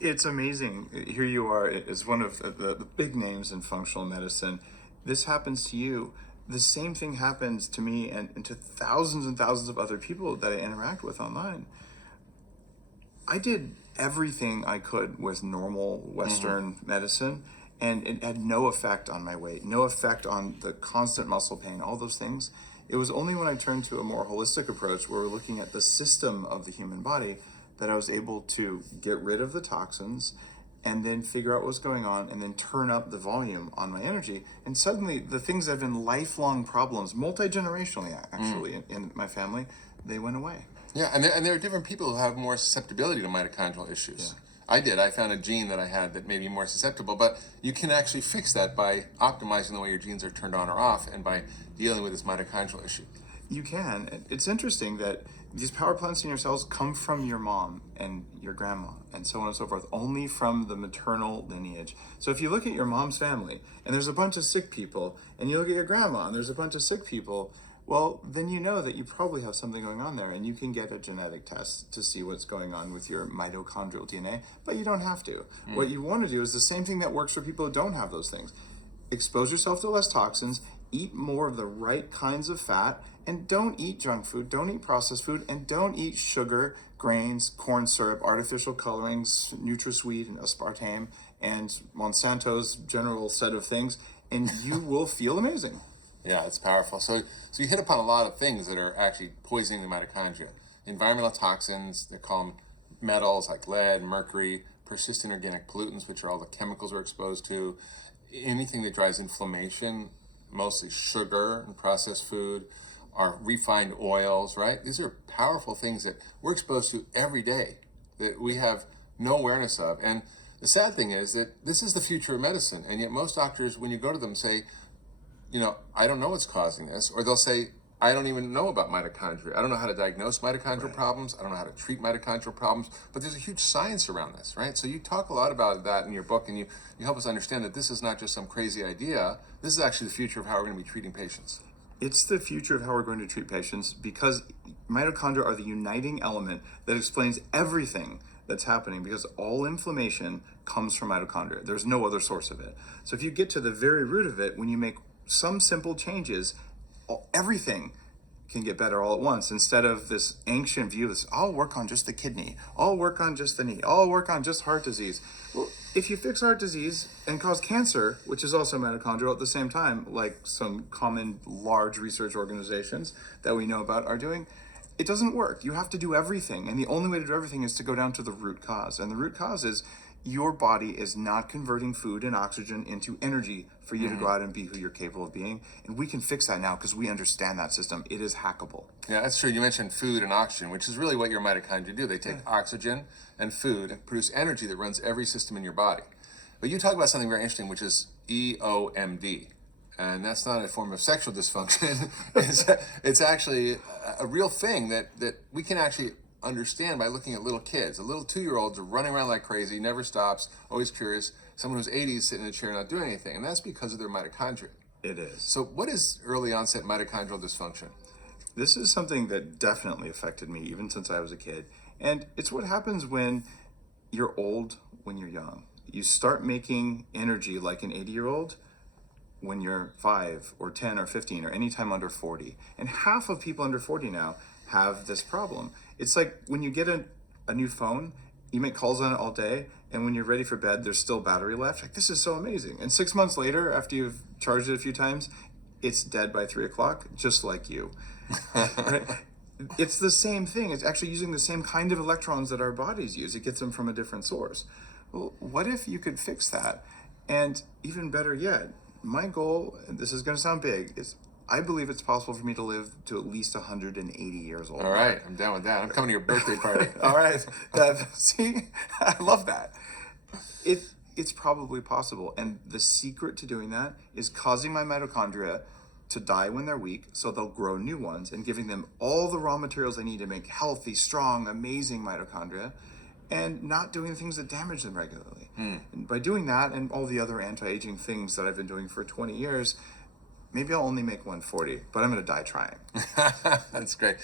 It's amazing. Here you are as one of the big names in functional medicine. This happens to you. The same thing happens to me and to thousands and thousands of other people that I interact with online. I did everything I could with normal Western medicine, and it had no effect on my weight, no effect on the constant muscle pain, all those things. It was only when I turned to a more holistic approach where we're looking at the system of the human body that I was able to get rid of the toxins and then figure out what's going on and then turn up the volume on my energy. And suddenly the things that have been lifelong problems, multi-generationally actually, in my family, they went away. Yeah, and there are different people who have more susceptibility to mitochondrial issues. I did. I found a gene that I had that made me more susceptible, but you can actually fix that by optimizing the way your genes are turned on or off and by dealing with this mitochondrial issue. You can. It's interesting that these power plants in your cells come from your mom and your grandma and so on and so forth, only from the maternal lineage. So if you look at your mom's family and there's a bunch of sick people, and you look at your grandma and there's a bunch of sick people, well, then you know that you probably have something going on there, and you can get a genetic test to see what's going on with your mitochondrial DNA, but you don't have to. What you want to do is the same thing that works for people who don't have those things. Expose yourself to less toxins, eat more of the right kinds of fat, and don't eat junk food, don't eat processed food, and don't eat sugar, grains, corn syrup, artificial colorings, NutraSweet and aspartame, and Monsanto's general set of things, and you will feel amazing. Yeah, it's powerful. So you hit upon a lot of things that are actually poisoning the mitochondria. Environmental toxins, they call them metals like lead, mercury, persistent organic pollutants, which are all the chemicals we're exposed to, anything that drives inflammation, mostly sugar and processed food, our refined oils, right? These are powerful things that we're exposed to every day that we have no awareness of. And the sad thing is that this is the future of medicine. And yet most doctors, when you go to them, say, I don't know what's causing this. Or they'll say, I don't even know about mitochondria. I don't know how to diagnose mitochondrial problems. I don't know how to treat mitochondrial problems. But there's a huge science around this, right? So you talk a lot about that in your book, and you help us understand that this is not just some crazy idea. This is actually the future of how we're going to be treating patients. It's the future of how we're going to treat patients because mitochondria are the uniting element that explains everything that's happening, because all inflammation comes from mitochondria. There's no other source of it. So if you get to the very root of it, when you make some simple changes, everything can get better all at once, instead of this ancient view that's, I'll work on just the kidney, I'll work on just the knee, I'll work on just heart disease. Well, if you fix heart disease and cause cancer, which is also mitochondrial at the same time, like some common large research organizations that we know about are doing, it doesn't work. You have to do everything, and the only way to do everything is to go down to the root cause. And the root cause is your body is not converting food and oxygen into energy for you to go out and be who you're capable of being. And we can fix that now because we understand that system. It is hackable. Yeah, that's true. You mentioned food and oxygen, which is really what your mitochondria do. They take oxygen and food and produce energy that runs every system in your body. But you talk about something very interesting, which is EOMD. And that's not a form of sexual dysfunction. It's actually a real thing that we can actually understand by looking at little kids. A little 2-year-old running around like crazy, never stops, always curious. Someone who's 80 is sitting in a chair not doing anything. And that's because of their mitochondria. It is. So what is early onset mitochondrial dysfunction? This is something that definitely affected me even since I was a kid. And it's what happens when you're old, when you're young. You start making energy like an 80-year-old when you're 5 or 10 or 15 or any time under 40. And half of people under 40 now have this problem. It's like when you get a new phone, you make calls on it all day, and when you're ready for bed, there's still battery left. Like, this is so amazing. And 6 months later, after you've charged it a few times, it's dead by 3 o'clock, just like you. Right? It's the same thing. It's actually using the same kind of electrons that our bodies use. It gets them from a different source. Well, what if you could fix that? And even better yet, my goal, and this is going to sound big, is I believe it's possible for me to live to at least 180 years old. All right, I'm down with that. I'm coming to your birthday party. All right. See, I love that. It's probably possible. And the secret to doing that is causing my mitochondria to die when they're weak, so they'll grow new ones, and giving them all the raw materials they need to make healthy, strong, amazing mitochondria, and not doing things that damage them regularly. And by doing that and all the other anti-aging things that I've been doing for 20 years, maybe I'll only make 140, but I'm going to die trying. That's great.